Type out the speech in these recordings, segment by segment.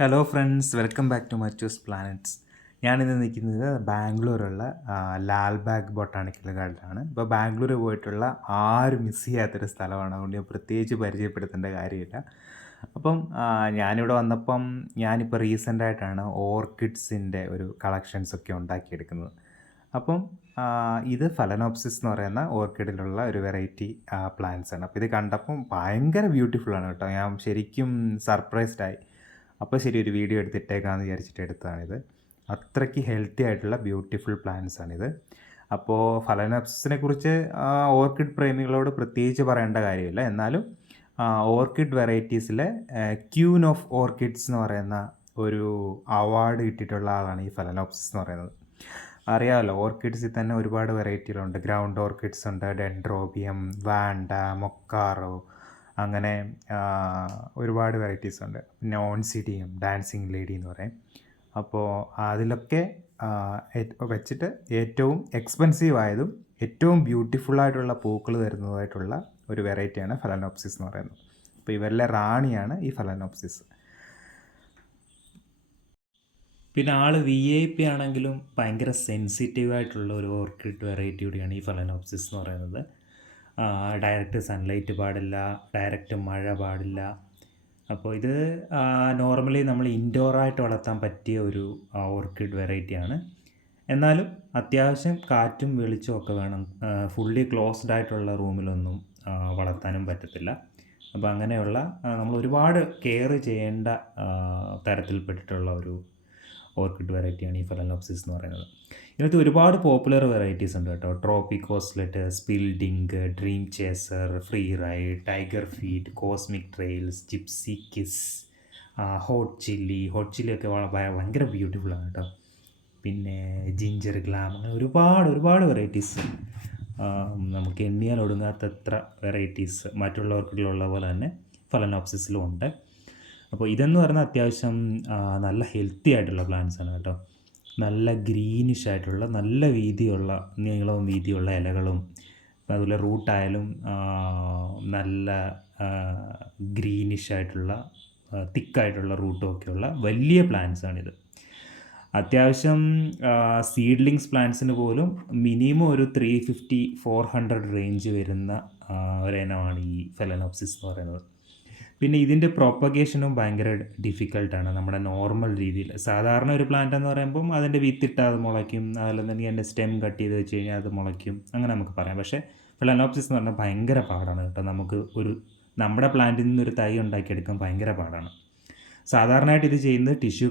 Hello friends, welcome back to Machus planets. ഞാനിന്ന് നിൽക്കുന്നത് ബാംഗ്ലൂരുള്ള Lalbagh botanical ഗാർഡനാണ്. ഇപ്പോൾ ബാംഗ്ലൂർ പോയിട്ടുള്ള ആരും മിസ് ചെയ്യാത്തൊരു സ്ഥലമാണ്. അതുകൊണ്ട് ഞാൻ പ്രത്യേകിച്ച് പരിചയപ്പെടുത്തേണ്ട കാര്യമില്ല. അപ്പം ഞാനിവിടെ വന്നപ്പം ഞാനിപ്പോൾ റീസെൻ്റായിട്ടാണ് ഓർക്കിഡ്സിൻ്റെ ഒരു കളക്ഷൻസൊക്കെ ഉണ്ടാക്കിയെടുക്കുന്നത്. അപ്പം ഇത് ഫലനോപ്സിസ് എന്ന് പറയുന്ന ഓർക്കിഡിലുള്ള ഒരു വെറൈറ്റി പ്ലാന്റ്സ് ആണ്. അപ്പോൾ ഇത് കണ്ടപ്പം ഭയങ്കര ബ്യൂട്ടിഫുള്ളാണ് കേട്ടോ. ഞാൻ ശരിക്കും സർപ്രൈസ്ഡായി. അപ്പോൾ ശരി, ഒരു വീഡിയോ എടുത്തിട്ടേക്കാമെന്ന് വിചാരിച്ചിട്ട് എടുത്തതാണിത്. അത്രയ്ക്ക് ഹെൽത്തി ആയിട്ടുള്ള ബ്യൂട്ടിഫുൾ പ്ലാന്റ്സ് ആണിത്. അപ്പോൾ ഫലനോപ്സിസിനെ കുറിച്ച് ഓർക്കിഡ് പ്രേമികളോട് പ്രത്യേകിച്ച് പറയേണ്ട കാര്യമില്ല. എന്നാലും ഓർക്കിഡ് വെറൈറ്റീസിലെ ക്യൂൻ ഓഫ് ഓർക്കിഡ്സ് എന്ന് പറയുന്ന ഒരു അവാർഡ് കിട്ടിയിട്ടുള്ള ആളാണ് ഈ ഫലനോപ്സിസ് എന്ന് പറയുന്നത്. അറിയാമല്ലോ, ഓർക്കിഡ്സിൽ തന്നെ ഒരുപാട് വെറൈറ്റികളുണ്ട്. ഗ്രൗണ്ട് ഓർക്കിഡ്സ് ഉണ്ട്, ഡെൻഡ്രോബിയം, വാൻഡ, മൊക്കാറോ, അങ്ങനെ ഒരുപാട് വെറൈറ്റീസ് ഉണ്ട്. പിന്നെ ഓൺസിഡിയം, ഡാൻസിങ് ലേഡി എന്ന് പറയും. അപ്പോൾ അതിലൊക്കെ വെച്ചിട്ട് ഏറ്റവും എക്സ്പെൻസീവ് ആയതും ഏറ്റവും ബ്യൂട്ടിഫുള്ളായിട്ടുള്ള പൂക്കൾ തരുന്നതായിട്ടുള്ള ഒരു വെറൈറ്റിയാണ് ഫലനോപ്സിസ് എന്ന് പറയുന്നത്. അപ്പോൾ ഇവരിലെ റാണിയാണ് ഈ ഫലനോപ്സിസ്. പിന്നെ ആൾ VIP ആണെങ്കിലും ഭയങ്കര സെൻസിറ്റീവായിട്ടുള്ള ഒരു ഓർക്കിഡ് വെറൈറ്റി കൂടിയാണ് ഈ ഫലനോപ്സിസ് എന്ന് പറയുന്നത്. ഡയറക്റ്റ് സൺലൈറ്റ് പാടില്ല, ഡയറക്റ്റ് മഴ പാടില്ല. അപ്പോൾ ഇത് നോർമലി നമ്മൾ ഇൻഡോറായിട്ട് വളർത്താൻ പറ്റിയ ഒരു ഓർക്കിഡ് വെറൈറ്റിയാണ്. എന്നാലും അത്യാവശ്യം കാറ്റും വെളിച്ചവും ഒക്കെ വേണം. ഫുള്ളി ക്ലോസ്ഡ് ആയിട്ടുള്ള റൂമിലൊന്നും വളർത്താനും പറ്റത്തില്ല. അപ്പോൾ അങ്ങനെയുള്ള നമ്മൾ ഒരുപാട് കെയർ ചെയ്യേണ്ട തരത്തിൽപ്പെട്ടിട്ടുള്ള ഒരു ഓർക്കിഡ് വെറൈറ്റിയാണ് ഈ ഫലനോപ്സിസ് എന്ന് പറയുന്നത്. ഇതിനകത്ത് ഒരുപാട് പോപ്പുലർ വെറൈറ്റീസ് ഉണ്ട് കേട്ടോ. ട്രോപ്പിക്കോസ്ലെറ്റ്, സ്പിൽഡിങ്ക്, dream chaser, free ride, tiger feet, cosmic trails, gypsy kiss, hot chilli ഒക്കെ ഭയങ്കര ബ്യൂട്ടിഫുള്ളാണ് കേട്ടോ. പിന്നെ ജിഞ്ചർ ഗ്ലാം, അങ്ങനെ ഒരുപാട് വെറൈറ്റീസ്, നമുക്ക് എണ്ണിയാൽ ഒടുങ്ങാത്തത്ര വെറൈറ്റീസ് മറ്റുള്ള ഓർക്കിഡിലുള്ള പോലെ തന്നെ ഫലനോപ്സിസിലും ഉണ്ട്. അപ്പോൾ ഇതെന്ന് പറഞ്ഞാൽ അത്യാവശ്യം നല്ല ഹെൽത്തി ആയിട്ടുള്ള പ്ലാന്റ്സ് ആണ് കേട്ടോ. നല്ല ഗ്രീനിഷ് ആയിട്ടുള്ള, നല്ല വീതിയുള്ള, നീളവും വീതിയുള്ള ഇലകളും, അതുപോലെ റൂട്ടായാലും നല്ല ഗ്രീനിഷ് ആയിട്ടുള്ള തിക്കായിട്ടുള്ള റൂട്ടും ഒക്കെയുള്ള വലിയ പ്ലാന്റ്സാണിത്. അത്യാവശ്യം സീഡ്ലിങ്സ് പ്ലാന്റ്സിന് പോലും മിനിമം ഒരു 350-400 റേഞ്ച് വരുന്ന ഒരിനമാണ് ഈ ഫലനോപ്സിസ് എന്ന് പറയുന്നത്. പിന്നെ ഇതിൻ്റെ പ്രൊപ്പഗേഷനും ഭയങ്കര ഡിഫിക്കൽട്ടാണ്. നമ്മുടെ നോർമൽ രീതിയിൽ സാധാരണ ഒരു പ്ലാന്റ് എന്ന് പറയുമ്പം അതിൻ്റെ വിത്തിട്ട് അത് മുളയ്ക്കും, അതല്ലെന്നുണ്ടെങ്കിൽ അതിൻ്റെ സ്റ്റെം കട്ട് ചെയ്ത് വെച്ച് കഴിഞ്ഞാൽ അത് മുളയ്ക്കും, അങ്ങനെ നമുക്ക് പറയാം. പക്ഷേ ഫലനോപ്സിസ് എന്ന് പറഞ്ഞാൽ ഭയങ്കര പാടാണ് കേട്ടോ. നമുക്ക് നമ്മുടെ പ്ലാന്റിൽ നിന്നൊരു തൈ ഉണ്ടാക്കിയെടുക്കാൻ ഭയങ്കര പാടാണ്. സാധാരണയായിട്ട് ഇത് ചെയ്യുന്നത് ടിഷ്യൂ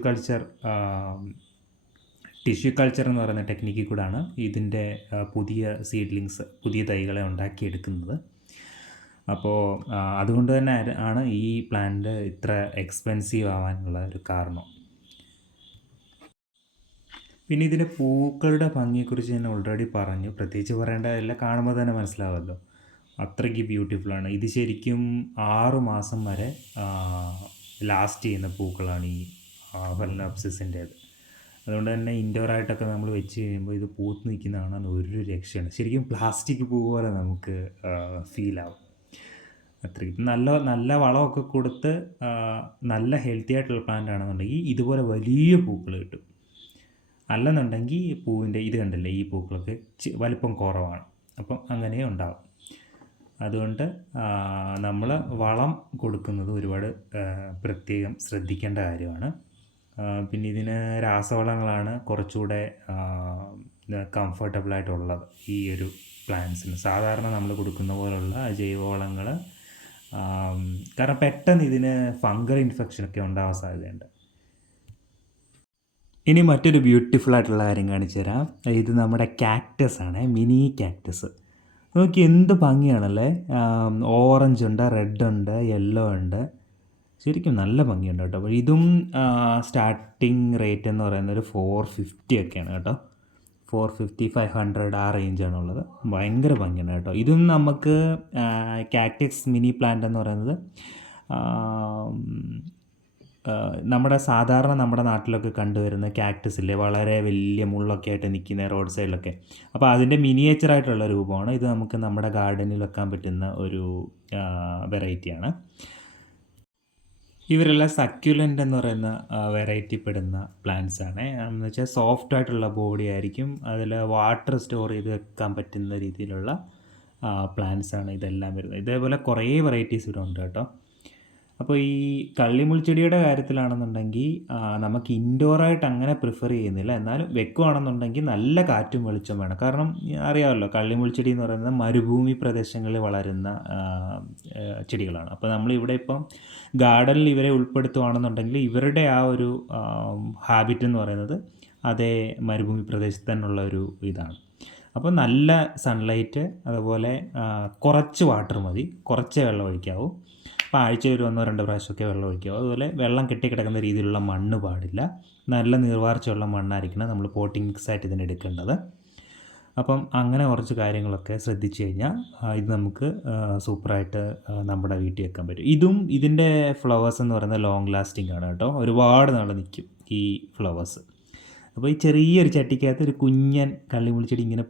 കൾച്ചർ എന്ന് പറയുന്ന ടെക്നിക്കിൽ കൂടാണ് ഇതിൻ്റെ പുതിയ സീഡ്ലിങ്സ്, പുതിയ തൈകളെ ഉണ്ടാക്കിയെടുക്കുന്നത്. അപ്പോൾ അതുകൊണ്ട് തന്നെ ആണ് ഈ പ്ലാന്റ് ഇത്ര എക്സ്പെൻസീവ് ആവാനുള്ള ഒരു കാരണം. പിന്നെ ഇതിൻ്റെ പൂക്കളുടെ ഭംഗിയെക്കുറിച്ച് ഞാൻ ഓൾറെഡി പറഞ്ഞു, പ്രത്യേകിച്ച് പറയേണ്ടതില്ല, കാണുമ്പോൾ തന്നെ മനസ്സിലാവുമല്ലോ, അത്രയ്ക്ക് ബ്യൂട്ടിഫുള്ളാണ്. ഇത് ശരിക്കും 6 മാസം വരെ ലാസ്റ്റ് ചെയ്യുന്ന പൂക്കളാണ് ഈ ഫലനോപ്സിസിൻ്റേത്. അതുകൊണ്ട് തന്നെ ഇൻഡോറായിട്ടൊക്കെ നമ്മൾ വെച്ച് കഴിയുമ്പോൾ ഇത് പൂത്ത് നിൽക്കുന്ന കാണാൻ ഒരു രക്ഷയാണ്. ശരിക്കും പ്ലാസ്റ്റിക് പൂ പോലെ നമുക്ക് ഫീലാവും. അത്രയ്ക്ക് നല്ല വളമൊക്കെ കൊടുത്ത് നല്ല ഹെൽത്തി ആയിട്ടുള്ള പ്ലാന്റ് ആണെന്നുണ്ടെങ്കിൽ ഇതുപോലെ വലിയ പൂക്കൾ കിട്ടും. അല്ലെന്നുണ്ടെങ്കിൽ പൂവിൻ്റെ ഇത് കണ്ടില്ലേ, ഈ പൂക്കളൊക്കെ വലിപ്പം കുറവാണ്. അപ്പം അങ്ങനെ ഉണ്ടാവും. അതുകൊണ്ട് നമ്മൾ വളം കൊടുക്കുന്നത് ഒരുപാട് പ്രത്യേകം ശ്രദ്ധിക്കേണ്ട കാര്യമാണ്. പിന്നെ ഇതിന് രാസവളങ്ങളാണ് കുറച്ചുകൂടെ കംഫർട്ടബിളായിട്ടുള്ളത് ഈ ഒരു പ്ലാന്റ്സിന്. സാധാരണ നമ്മൾ കൊടുക്കുന്ന പോലുള്ള ജൈവവളങ്ങൾ, കാരണം പെട്ടെന്ന് ഇതിന് ഫംഗൽ ഇൻഫെക്ഷനൊക്കെ ഉണ്ടാവാൻ സാധ്യതയുണ്ട്. ഇനി മറ്റൊരു ബ്യൂട്ടിഫുൾ ആയിട്ടുള്ള കാര്യം കാണിച്ചു തരാം. ഇത് നമ്മുടെ കാക്ടസ് ആണ്, മിനി കാക്ടസ്. നോക്കി എന്ത് ഭംഗിയാണല്ലേ. ഓറഞ്ച് ഉണ്ട്, റെഡ് ഉണ്ട്, യെല്ലോ ഉണ്ട്. ശരിക്കും നല്ല ഭംഗിയുണ്ട് കേട്ടോ. അപ്പോൾ ഇതും സ്റ്റാർട്ടിങ് റേറ്റ് എന്ന് പറയുന്നത് ഒരു 450 ഒക്കെയാണ് കേട്ടോ. 450-500 ആ റേഞ്ചാണുള്ളത്. ഭയങ്കര ഭംഗിയാണ് കേട്ടോ. ഇതും നമുക്ക് കാക്ടസ് മിനി പ്ലാന്റ് എന്ന് പറയുന്നത് നമ്മുടെ നാട്ടിലൊക്കെ കണ്ടുവരുന്ന കാക്ടസ് ഇല്ലേ, വളരെ വലിയ മുള്ളൊക്കെ ആയിട്ട് നിൽക്കുന്ന റോഡ് സൈഡിലൊക്കെ, അപ്പോൾ അതിൻ്റെ മിനിയേച്ചറായിട്ടുള്ള രൂപമാണ് ഇത്. നമുക്ക് നമ്മുടെ ഗാർഡനിൽ വെക്കാൻ പറ്റുന്ന ഒരു വെറൈറ്റിയാണ്. ഇവരെല്ലാം സക്യുലൻ്റ് എന്ന് പറയുന്ന വെറൈറ്റി പെടുന്ന പ്ലാന്റ്സ് ആണ്. എന്ന് വെച്ചാൽ സോഫ്റ്റ് ആയിട്ടുള്ള ബോഡി ആയിരിക്കും. അതിൽ വാട്ടർ സ്റ്റോർ ചെയ്ത് വെക്കാൻ പറ്റുന്ന രീതിയിലുള്ള പ്ലാന്റ്സ് ആണ് ഇതെല്ലാം വരുന്നത്. ഇതേപോലെ കുറേ വെറൈറ്റീസ് ഇവിടെ ഉണ്ട് കേട്ടോ. അപ്പോൾ ഈ കള്ളിമുൾച്ചെടിയുടെ കാര്യത്തിലാണെന്നുണ്ടെങ്കിൽ നമുക്ക് ഇൻഡോറായിട്ട് അങ്ങനെ പ്രിഫർ ചെയ്യുന്നില്ല. എന്നാലും വെക്കുകയാണെന്നുണ്ടെങ്കിൽ നല്ല കാറ്റും വെളിച്ചം വേണം. കാരണം അറിയാമല്ലോ, കള്ളിമുൾച്ചെടി എന്ന് പറയുന്നത് മരുഭൂമി പ്രദേശങ്ങളിൽ വളരുന്ന ചെടികളാണ്. അപ്പോൾ നമ്മളിവിടെ ഇപ്പം ഗാർഡനിൽ ഇവരെ ഉൾപ്പെടുത്തുകയാണെന്നുണ്ടെങ്കിൽ ഇവരുടെ ആ ഒരു ഹാബിറ്റ് എന്ന് പറയുന്നത് അതേ മരുഭൂമി പ്രദേശത്ത് തന്നെയുള്ള ഒരു ഇതാണ്. അപ്പോൾ നല്ല സൺലൈറ്റ്, അതുപോലെ കുറച്ച് വാട്ടർ മതി, കുറച്ചേ വെള്ളം ഒഴിക്കാവൂ. അപ്പോൾ ആഴ്ചയിൽ 1-2 പ്രാവശ്യമൊക്കെ വെള്ളം ഒഴിക്കാവൂ. അതുപോലെ വെള്ളം കെട്ടിക്കിടക്കുന്ന രീതിയിലുള്ള മണ്ണ് പാടില്ല. നല്ല നീർവാർച്ചയുള്ള മണ്ണായിരിക്കണം നമ്മൾ പോട്ടിംഗ് മിക്സായിട്ട് ഇതിന് എടുക്കേണ്ടത്. അപ്പം അങ്ങനെ കുറച്ച് കാര്യങ്ങളൊക്കെ ശ്രദ്ധിച്ചു കഴിഞ്ഞാൽ ഇത് നമുക്ക് സൂപ്പറായിട്ട് നമ്മുടെ വീട്ടിൽ വെക്കാൻ പറ്റും. ഇതിൻ്റെ ഫ്ലവേഴ്സ് എന്ന് പറയുന്നത് ലോങ് ലാസ്റ്റിംഗ് ആണ് കേട്ടോ. ഒരുപാട് നാൾ നിൽക്കും ഈ ഫ്ലവേഴ്സ്. അപ്പോൾ ഈ ചെറിയൊരു ചട്ടിക്കകത്ത് ഒരു കുഞ്ഞൻ കള്ളിമുൾച്ചെടി ഇങ്ങനെ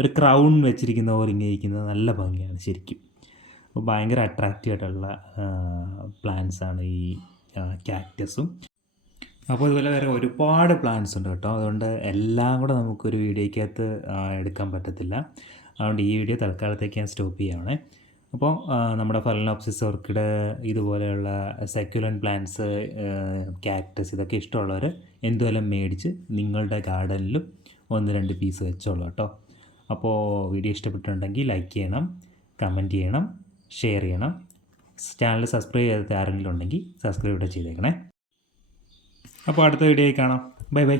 ഒരു ക്രൗൺ വെച്ചിരിക്കുന്ന പോലെ ഇങ്ങനെ ഇരിക്കുന്നത് നല്ല ഭംഗിയാണ് ശരിക്കും. അപ്പോൾ ഭയങ്കര അട്രാക്റ്റീവ് ആയിട്ടുള്ള പ്ലാന്റ്സാണ് ഈ ക്യാക്ടസും. അപ്പോൾ ഇതുപോലെ വേറെ ഒരുപാട് പ്ലാന്റ്സ് ഉണ്ട് കേട്ടോ. അതുകൊണ്ട് എല്ലാം കൂടെ നമുക്കൊരു വീഡിയോയ്ക്കകത്ത് എടുക്കാൻ പറ്റത്തില്ല. അതുകൊണ്ട് ഈ വീഡിയോ തൽക്കാലത്തേക്ക് ഞാൻ സ്റ്റോപ്പ് ചെയ്യുകയാണേ. അപ്പോൾ നമ്മുടെ ഫലനോപ്സിസ് ഓർക്കിഡ്, ഇതുപോലെയുള്ള സക്യുലൻ്റ് പ്ലാന്റ്സ്, ക്യാക്ടസ്, ഇതൊക്കെ ഇഷ്ടമുള്ളവർ എന്തുവെല്ലാം മേടിച്ച് നിങ്ങളുടെ ഗാർഡനിലും 1-2 പീസ് വെച്ചോളൂ കേട്ടോ. അപ്പോൾ വീഡിയോ ഇഷ്ടപ്പെട്ടിട്ടുണ്ടെങ്കിൽ ലൈക്ക് ചെയ്യണം, കമൻറ്റ് ചെയ്യണം, ഷെയർ ചെയ്യണം. ചാനൽ സബ്സ്ക്രൈബ് ചെയ്തിട്ട് ആരെങ്കിലും ഉണ്ടെങ്കിൽ സബ്സ്ക്രൈബ് കൂടെ ചെയ്തേക്കണേ. അപ്പോൾ അടുത്ത വീഡിയോയിൽ കാണാം. Bye bye.